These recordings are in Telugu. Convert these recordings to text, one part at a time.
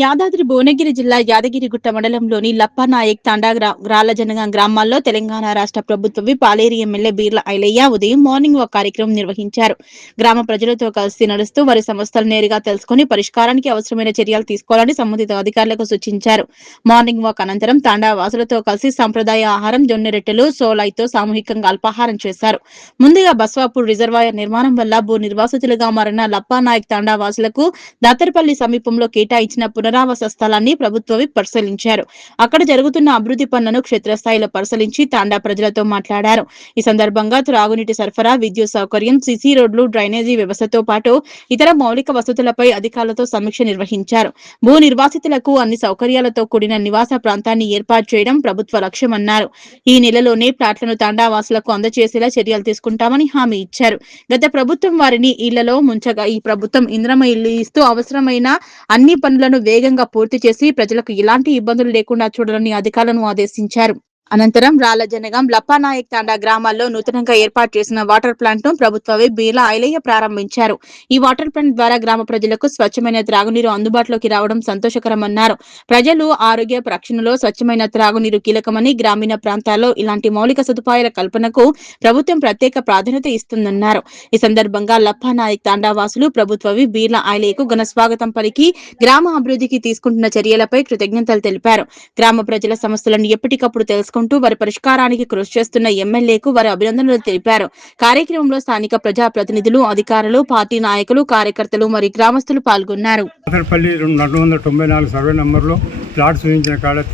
యాదాద్రి భువనగిరి జిల్లా యాదగిరిగుట్ట మండలంలోని లప్పానాయక్ తాండా రాళ్లజనగం గ్రామాల్లో తెలంగాణ రాష్ట్ర ప్రభుత్వ పాలేరు ఎమ్మెల్యే బీర్ల ఐలయ్య ఉదయం మార్నింగ్ వాక్ కార్యక్రమం నిర్వహించారు. గ్రామ ప్రజలతో కలిసి నడుస్తూ వారి సమస్యలు నేరుగా తెలుసుకుని పరిష్కారానికి అవసరమైన చర్యలు తీసుకోవాలని సంబంధిత అధికారులకు సూచించారు. మార్నింగ్ వాక్ అనంతరం తాండా వాసులతో కలిసి సంప్రదాయ ఆహారం జొన్న రొట్టెలు సోలాయితో సామూహికంగా అల్పాహారం చేశారు. ముందుగా బస్వాపూర్ రిజర్వాయర్ నిర్మాణం వల్ల భూ నిర్వాసితులుగా మారిన లప్పానాయక్ తాండా వాసులకు దాతర్పల్లి సమీపంలో కేటాయించిన పునరావాస స్థలాన్ని ప్రభుత్వ పరిశీలించారు. అక్కడ జరుగుతున్న అభివృద్ధి పనులను క్షేత్రస్థాయిలో పరిశీలించి తాండా ప్రజలతో మాట్లాడారు. ఈ సందర్భంగా త్రాగునీటి సరఫరా, విద్యుత్ సౌకర్యం, సిసి రోడ్లు, డ్రైనేజీ వ్యవస్థతో పాటు ఇతర మౌలిక వసతులపై అధికారులతో సమీక్ష నిర్వహించారు. భూ నిర్వాసితులకు అన్ని సౌకర్యాలతో కూడిన నివాస ప్రాంతాన్ని ఏర్పాటు చేయడం ప్రభుత్వ లక్ష్యమన్నారు. ఈ నెలలోనే ప్లాట్లను తాండావాసులకు అందజేసేలా చర్యలు తీసుకుంటామని హామీ ఇచ్చారు. గత ప్రభుత్వం వారిని ఇళ్లలో ముంచగా ఈ ప్రభుత్వం ఇంద్రమ ఇల్లు ఇస్తూ అవసరమైన అన్ని పనులను వేగంగా పూర్తి చేసి ప్రజలకు ఎలాంటి ఇబ్బందులు లేకుండా చూడాలని అధికారులను ఆదేశించారు. అనంతరం రాళ్లజనగం, లప్పానాయక్ తాండా గ్రామాల్లో నూతనంగా ఏర్పాటు చేసిన వాటర్ ప్లాంట్ ను ప్రభుత్వ బీర్ల ఐలయ్య ప్రారంభించారు. ఈ వాటర్ ప్లాంట్ ద్వారా గ్రామ ప్రజలకు స్వచ్ఛమైన త్రాగునీరు అందుబాటులోకి రావడం సంతోషకరమన్నారు. ప్రజలు ఆరోగ్య రక్షణలో స్వచ్ఛమైన త్రాగునీరు కీలకమని, గ్రామీణ ప్రాంతాల్లో ఇలాంటి మౌలిక సదుపాయాల కల్పనకు ప్రభుత్వం ప్రత్యేక ప్రాధాన్యత ఇస్తుందన్నారు. ఈ సందర్భంగా లప్పానాయక్ తాండా వాసులు ప్రభుత్వ బీర్ల ఐలయ్యకు ఘన స్వాగతం పలికి గ్రామ అభివృద్ధికి తీసుకుంటున్న చర్యలపై కృతజ్ఞతలు తెలిపారు. గ్రామ ప్రజల సమస్యలను ఎప్పటికప్పుడు తెలుసుకుంటూ వారి పరిష్కారానికి కృషి చేస్తున్న ఎమ్మెల్యేకు వారి అభినందనలు తెలిపారు. కార్యక్రమంలో స్థానిక ప్రజాప్రతినిధులు, అధికారులు, పార్టీ నాయకులు, కార్యకర్తలు మరియు గ్రామస్తులు పాల్గొన్నారు. 494 సర్వే నంబర్లో ప్లాట్ చూపించిన కాడ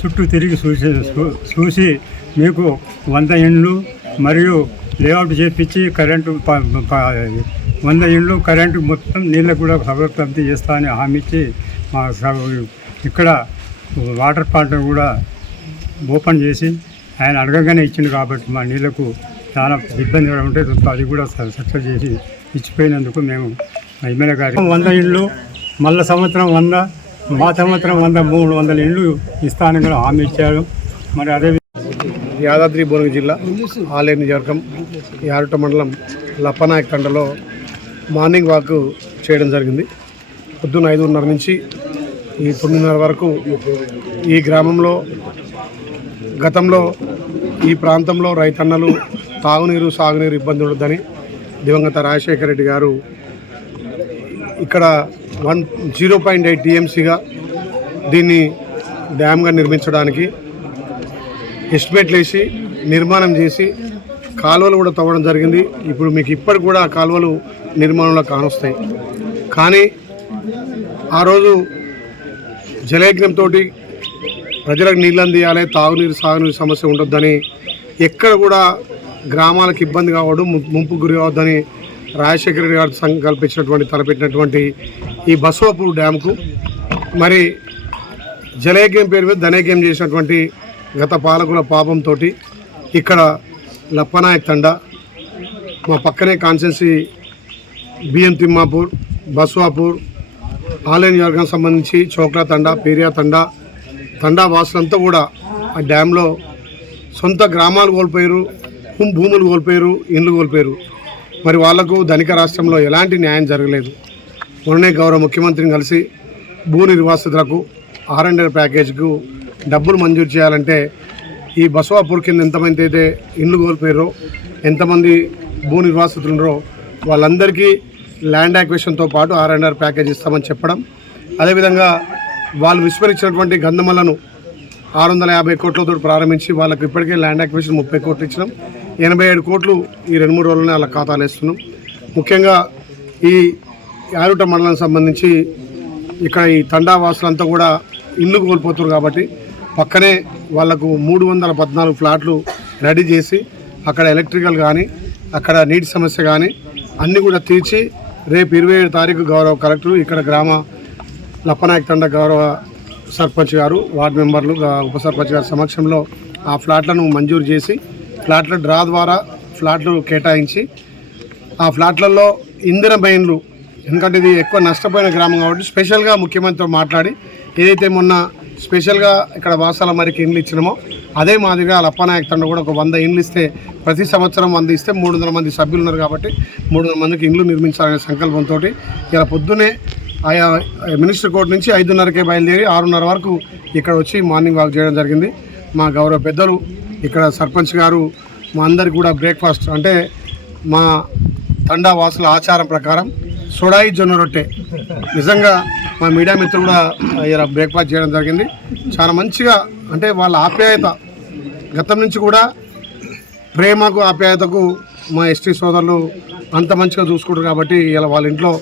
చుట్టూ తిరిగి చూసి మీకు 100 ఇండ్లు మరియు లేఅవుట్ చేపించి కరెంటు 100 ఇండ్లు కరెంటు మొత్తం నీళ్ళకు కూడా సౌలభ్యం చేస్తా అని హామీ ఇచ్చి మా ఇక్కడ వాటర్ ప్లాంట్ కూడా ఓపెన్ చేసి ఆయన అడగగానే ఇచ్చింది కాబట్టి మా నీళ్లకు చాలా ఇబ్బంది ఉంటే అది కూడా సక్సెస్ చేసి ఇచ్చిపోయినందుకు మేము ఎమ్మెల్యే గారి 100 ఇండ్లు మళ్ళీ సంవత్సరం 100 మా సంవత్సరం 100 300 ఇండ్లు ఇస్తానని కూడా హామీ ఇచ్చారు. మరి అదే యాదాద్రి భువనగిరి జిల్లా ఆలేరు నియోజకవర్గం యారుట మండలం లప్పనాయక్ తండలో మార్నింగ్ వాక్ చేయడం జరిగింది. పొద్దున్న 5:30 నుంచి ఈ 9:30 వరకు ఈ గ్రామంలో గతంలో ఈ ప్రాంతంలో రైతన్నలు తాగునీరు సాగునీరు ఇబ్బంది ఉండొద్దని దివంగత రాజశేఖర రెడ్డి గారు ఇక్కడ 0.8 టీఎంసీగా దీన్ని డ్యామ్గా నిర్మించడానికి ఎస్టిమేట్లు వేసి నిర్మాణం చేసి కాలువలు కూడా తవ్వడం జరిగింది. ఇప్పుడు మీకు ఇప్పటికి కూడా ఆ కాలువలు నిర్మాణంలో కానొస్తాయి. కానీ ఆ రోజు జలయజ్ఞంతో ప్రజలకు నీళ్ళు అందియాలి, తాగునీరు సాగునీరు సమస్య ఉండొద్దని, ఎక్కడ కూడా గ్రామాలకు ఇబ్బంది కావడం, ముంపు గురి కావద్దని రాజశేఖర రెడ్డి గారు సంకల్పించినటువంటి తలపెట్టినటువంటి ఈ బస్వాపూర్ డ్యామ్కు మరి జలయజ్ఞం పేరు మీద ధనయజ్ఞం చేసినటువంటి గత పాలకుల పాపంతో ఇక్కడ లప్పనాయక్ తండా, మా పక్కనే కాన్స్టెన్సీ బిఎం తిమ్మాపూర్, బస్వాపూర్, ఆలేరు నియోజకవర్గానికి సంబంధించి చోక్రా తండా, పేరియా తండా వాసులంతా కూడా ఆ డ్యాంలో సొంత గ్రామాలు కోల్పోయారు, భూములు కోల్పోయారు, ఇండ్లు కోల్పోయారు. మరి వాళ్లకు ధనిక రాష్ట్రంలో ఎలాంటి న్యాయం జరగలేదు. మొన్ననే గౌరవ ముఖ్యమంత్రిని కలిసి భూ నిర్వాసితులకు R&R ప్యాకేజ్కు డబ్బులు మంజూరు చేయాలంటే ఈ బసవాపూర్ కింద ఎంతమంది అయితే ఇండ్లు కోల్పోయారో, ఎంతమంది భూ నిర్వాసితులు ఉన్నారో వాళ్ళందరికీ ల్యాండ్ యాక్విజిషన్తో పాటు R&R ప్యాకేజ్ ఇస్తామని చెప్పడం, అదేవిధంగా వాళ్ళు విస్మరించినటువంటి గంధమలను 650 కోట్లతో ప్రారంభించి వాళ్ళకు ఇప్పటికే ల్యాండ్ యాక్విజిషన్ 30 కోట్లు ఇచ్చినాం. 87 కోట్లు ఈ 2-3 రోజులనే వాళ్ళ ఖాతాలు వేస్తున్నాం. ముఖ్యంగా ఈ యారుట మండలానికి సంబంధించి ఇక్కడ ఈ తండా వాసులంతా కూడా ఇల్లు కోల్పోతున్నారు కాబట్టి పక్కనే వాళ్లకు 314 ఫ్లాట్లు రెడీ చేసి అక్కడ ఎలక్ట్రికల్ కానీ అక్కడ నీటి సమస్య కానీ అన్నీ కూడా తీర్చి రేపు 27 తారీఖు గౌరవ కలెక్టర్ ఇక్కడ గ్రామ లప్పనాయక్ తండ గౌరవ సర్పంచ్ గారు, వార్డు మెంబర్లు, ఉప సర్పంచ్ గారి సమక్షంలో ఆ ఫ్లాట్లను మంజూరు చేసి ఫ్లాట్ల డ్రా ద్వారా ఫ్లాట్లు కేటాయించి ఆ ఫ్లాట్లలో ఇందిరమ్మ ఇండ్లు, ఎందుకంటే ఇది ఎక్కువ నష్టపోయిన గ్రామం కాబట్టి స్పెషల్గా ముఖ్యమంత్రితో మాట్లాడి ఏదైతే మొన్న స్పెషల్గా ఇక్కడ వాసాల మరికి ఇండ్లు ఇచ్చినామో అదే మాదిరిగా లప్పనాయక్ తండ కూడా ఒక 100 ఇండ్లు ఇస్తే ప్రతి సంవత్సరం 100 ఇస్తే 300 మంది సభ్యులు ఉన్నారు కాబట్టి 300 మందికి ఇండ్లు నిర్మించాలనే సంకల్పంతో ఇలా పొద్దునే ఆయా మినిస్టర్ కోర్ట్ నుంచి 5:30కే బయలుదేరి 6:30 వరకు ఇక్కడ వచ్చి మార్నింగ్ వాక్ చేయడం జరిగింది. మా గౌరవ పెద్దలు ఇక్కడ సర్పంచ్ గారు మా అందరికి కూడా బ్రేక్ఫాస్ట్ అంటే మా తండా వాసుల ఆచారం ప్రకారం సొడాయి జొన్న రొట్టె నిజంగా మా మీడియా మిత్రులు కూడా ఇలా బ్రేక్ఫాస్ట్ చేయడం జరిగింది. చాలా మంచిగా అంటే వాళ్ళ ఆప్యాయత గతం నుంచి కూడా ప్రేమకు ఆప్యాయతకు మా ఎస్టీ సోదరులు అంత మంచిగా చూసుకుంటారు కాబట్టి ఇలా వాళ్ళ ఇంట్లో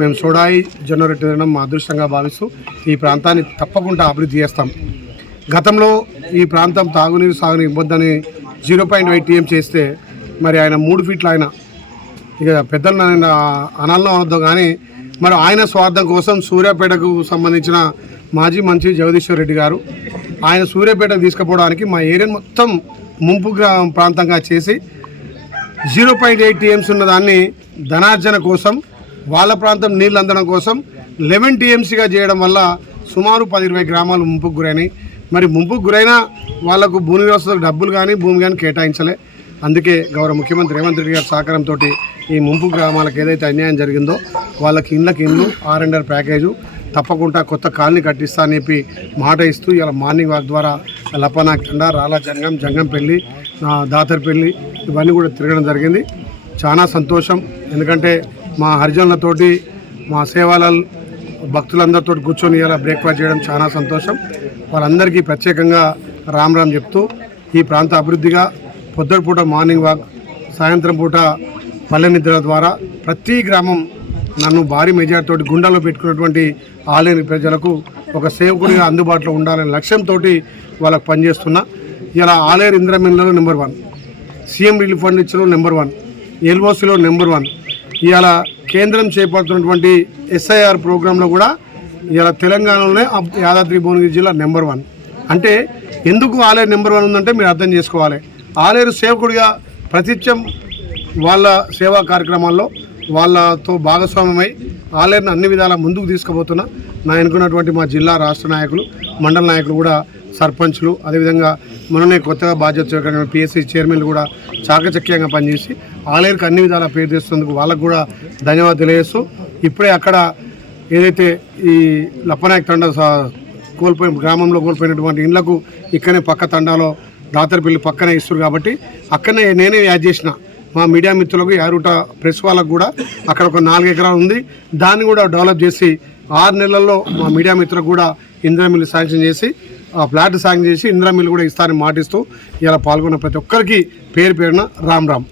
మేము సోడాయి జొన్న రొట్టె తినడం మా అదృష్టంగా భావిస్తూ ఈ ప్రాంతాన్ని తప్పకుండా అభివృద్ధి చేస్తాం. గతంలో ఈ ప్రాంతం తాగునీరు సాగునీరు ఇవ్వద్దని 0.8 TM చేస్తే మరి ఆయన 3 ఫీట్లు ఆయన ఇక పెద్దలు అనాలనో అనొద్దు కానీ మరి ఆయన స్వార్థం కోసం సూర్యాపేటకు సంబంధించిన మాజీ మంత్రి జగదీశ్వర్ రెడ్డి గారు ఆయన సూర్యాపేటకు తీసుకుపోవడానికి మా ఏరియాను మొత్తం ముంపు ప్రాంతంగా చేసి 0.8 TMs ఉన్న దాన్ని ధనార్జన కోసం వాళ్ళ ప్రాంతం నీళ్ళు అందడం కోసం 11 TMCగా చేయడం వల్ల సుమారు 10-20 గ్రామాలు ముంపుకు గురైనాయి. మరి ముంపుకు గురైనా వాళ్లకు భూమి వ్యవస్థకు డబ్బులు కానీ భూమి కానీ కేటాయించలే. అందుకే గౌరవ ముఖ్యమంత్రి రేవంత్ రెడ్డి గారి సహకారంతో ఈ ముంపు గ్రామాలకు ఏదైతే అన్యాయం జరిగిందో వాళ్ళకి ఇళ్ళు R&R ప్యాకేజు తప్పకుండా కొత్త కాలనీ కట్టిస్తా అని చెప్పి మాట ఇస్తూ ఇలా మార్నింగ్ వాక్ ద్వారా లపనాకండ రాళ్ళ జంగంపల్లి దాతర్పల్లి ఇవన్నీ కూడా తిరగడం జరిగింది. చాలా సంతోషం. ఎందుకంటే మా హరిజనులతోటి మా సేవాలాల్ భక్తులందరితో కూర్చొని ఇలా బ్రేక్ఫాస్ట్ చేయడం చాలా సంతోషం. వాళ్ళందరికీ ప్రత్యేకంగా రామ్ చెప్తూ ఈ ప్రాంత అభివృద్ధిగా పొద్దుపూట మార్నింగ్ వాక్, సాయంత్రం పూట పల్లె నిద్ర ద్వారా ప్రతి గ్రామం నన్ను భారీ మెజార్టీతోటి గుండెల్లో పెట్టుకున్నటువంటి ఆలేరు ప్రజలకు ఒక సేవకుడిగా అందుబాటులో ఉండాలనే లక్ష్యంతో వాళ్ళకు పనిచేస్తున్నా. ఇలా ఆలేరు ఇంద్రమిల్లలో నెంబర్ 1, సీఎం రిలీఫ్ ఫండ్ ఇచ్చిన నెంబర్ 1, LOCలో నెంబర్ 1. ఇవాళ కేంద్రం చేపడుతున్నటువంటి SIR ప్రోగ్రాంలో కూడా ఇలా తెలంగాణలోనే యాదాద్రి భువనగిరి జిల్లా నెంబర్ 1. అంటే ఎందుకు ఆలేరు నెంబర్ 1 ఉందంటే మీరు అర్థం చేసుకోవాలి. ఆలేరు సేవకుడిగా ప్రతిత్యం వాళ్ళ సేవా కార్యక్రమాల్లో వాళ్ళతో భాగస్వామ్యమై ఆలేరుని అన్ని విధాలా ముందుకు తీసుకుపోతున్నా. నా ఎన్నుకున్నటువంటి మా జిల్లా రాష్ట్ర నాయకులు, మండల నాయకులు కూడా, సర్పంచ్లు, అదేవిధంగా మొన్ననే కొత్తగా బాధ్యత చేపట్టిన PSC చైర్మన్లు కూడా చాకచక్యంగా పనిచేసి ఆలేరుకి అన్ని విధాలా పేరు తెస్తున్నందుకు వాళ్ళకు కూడా ధన్యవాదాలు తెలియజేస్తూ ఇప్పుడే అక్కడ ఏదైతే ఈ లప్పనాయక్ తండా గ్రామంలో కోల్పోయినటువంటి ఇళ్లకు ఇక్కడనే పక్క తండాలో దాతరపల్లి పక్కనే ఇస్తారు కాబట్టి అక్కడనే నేనే యాడ్ చేసిన మా మీడియా మిత్రులకు యారుట ప్రెస్ వాళ్ళకు కూడా అక్కడ ఒక 4 ఎకరాలు ఉంది. దాన్ని కూడా డెవలప్ చేసి 6 నెలల్లో మా మీడియా మిత్రులకు కూడా ఇందిరా మిల్లు శాంక్షన్ చేసి ఆ ఫ్లాట్ శాంక్షన్ చేసి ఇందిరా మిల్లు కూడా ఇస్తారని మాటిస్తూ ఇలా పాల్గొన్న ప్రతి ఒక్కరికి పేరు పేరున రామ్.